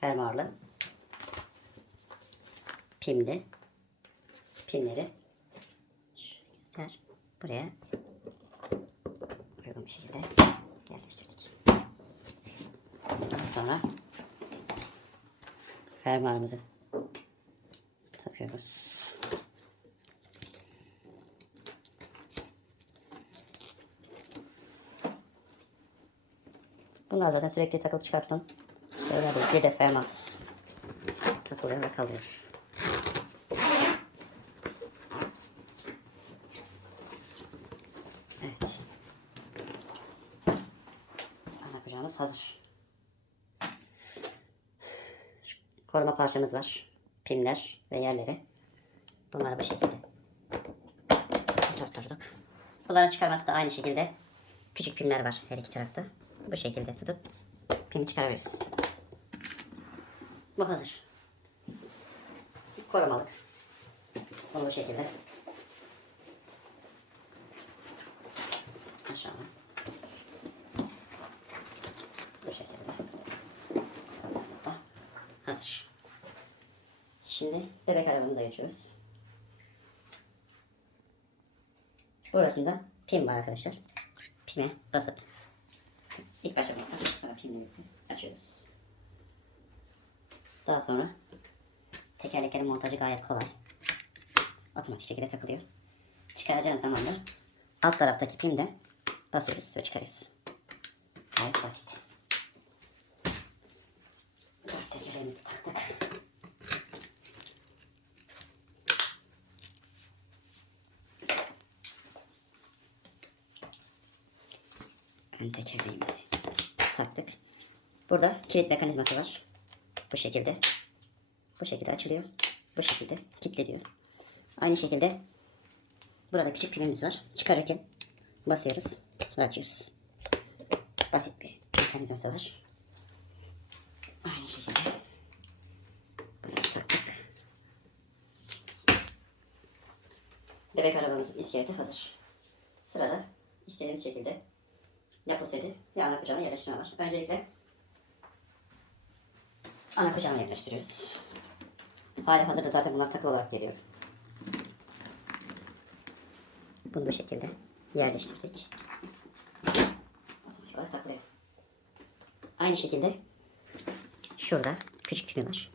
Fermuarlı. Pimli. Pimleri göster. Buraya uygun bir şekilde yerleştirdik. Daha sonra fermuarımızı takıyoruz. Bunlar zaten sürekli takılıp çıkartılan şeyler değil. Bir de fermuarsız takılıyor ve kalıyor. Evet. Ana kucağımız hazır. Şu koruma parçamız var. Pimler ve yerleri. Bunları bu şekilde tutturduk. Bunların çıkarması da aynı şekilde küçük pimler var her iki tarafta. Bu şekilde tutup pimi çıkarabiliriz. Bu hazır. Korumalık. Bunu bu şekilde aşağı bu şekilde da hazır. Şimdi bebek arabamıza geçiyoruz. Burasında pin var arkadaşlar. Pime basıp ilk bekle, sonra pinle birlikte açıyoruz. Daha sonra tekerleklerin montajı gayet kolay. Otomatik şekilde takılıyor. Çıkaracağınız zaman da alt taraftaki pimden basıyoruz ve çıkarıyoruz. Gayet basit. Tekerlerimizi taktık. ön tekerleğimizi taktık. Burada kilit mekanizması var. Bu şekilde. Bu şekilde açılıyor. Bu şekilde kilitleniyor. Aynı şekilde burada küçük pimimiz var. Çıkarırken basıyoruz ve açıyoruz. Basit bir mekanizması var. Aynı şekilde bunu taktık. Bebek arabamızın iskeleti hazır. Sırada istediğimiz şekilde yapı seti ve ana kucağına yerleştirme var. Öncelikle ana kucağına yerleştiriyoruz. Hali hazırda zaten bunlar takılı olarak geliyor. Bunu bu şekilde yerleştirdik. Aynı şekilde şurada küçük pimi var.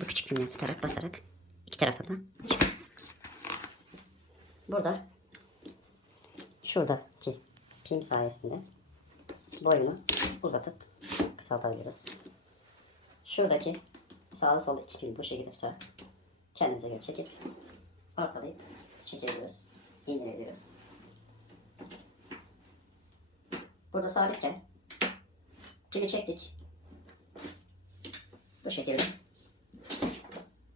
Bu küçük pimden tutarak basarak iki taraftan da çıkar. Burada şuradaki pim sayesinde boyunu uzatıp kısaltabiliyoruz. Şuradaki sağlı sollu iki pimi bu şekilde tutarak kendimize göre çekip ortalayıp çekebiliyoruz. İndirebiliyoruz. Burada sabitken pimi çektik. Bu şekilde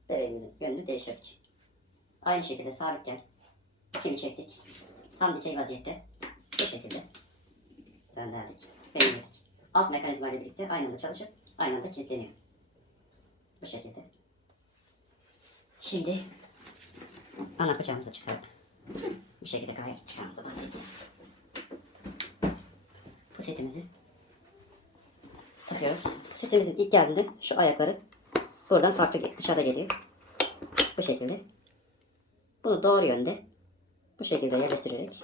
bebeğimizin yönünü değiştirdik. Aynı şekilde sabitken pimi çektik. Tam dikey vaziyette bu şekilde gönderdik. Belirledik. Alt mekanizma ile birlikte aynı anda çalışıp aynı anda kilitleniyor. Bu şekilde. Şimdi ana kucağımıza çıkarıp bu şekilde gayet çıkarmamıza basit. Bu setimizi takıyoruz. Setimizin ilk geldiğinde şu ayakları buradan farklı dışarıda geliyor. Bu şekilde. Bunu doğru yönde bu şekilde yerleştirerek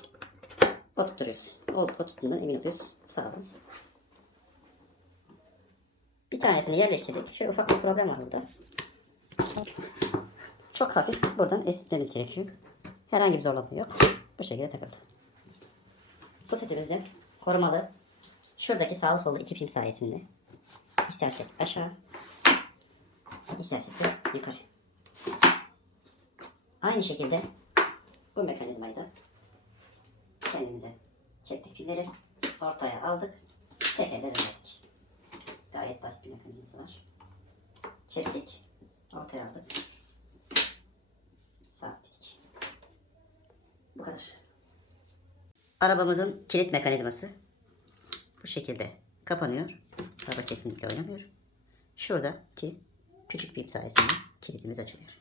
oturtuyoruz. Oturttuğundan emin oluyoruz. Sağlam. Bir tanesini yerleştirdik. Şöyle ufak bir problem var burada. Çok hafif buradan esitmemiz gerekiyor. Herhangi bir zorlama yok. Bu şekilde takıldı. Bu setimizde korumalı şuradaki sağlı sollu iki pim sayesinde istersek aşağı istersek de yukarı. Aynı şekilde bu mekanizmayı da kendimize çektik pimleri ortaya aldık tekerle döndük. Gayet basit bir mekanizması var. Çektik ortaya aldık sabitledik. Bu kadar. Arabamızın kilit mekanizması bu şekilde kapanıyor. Araba kesinlikle oynamıyor. Şuradaki küçük bir sayesinde kilidimiz açılıyor.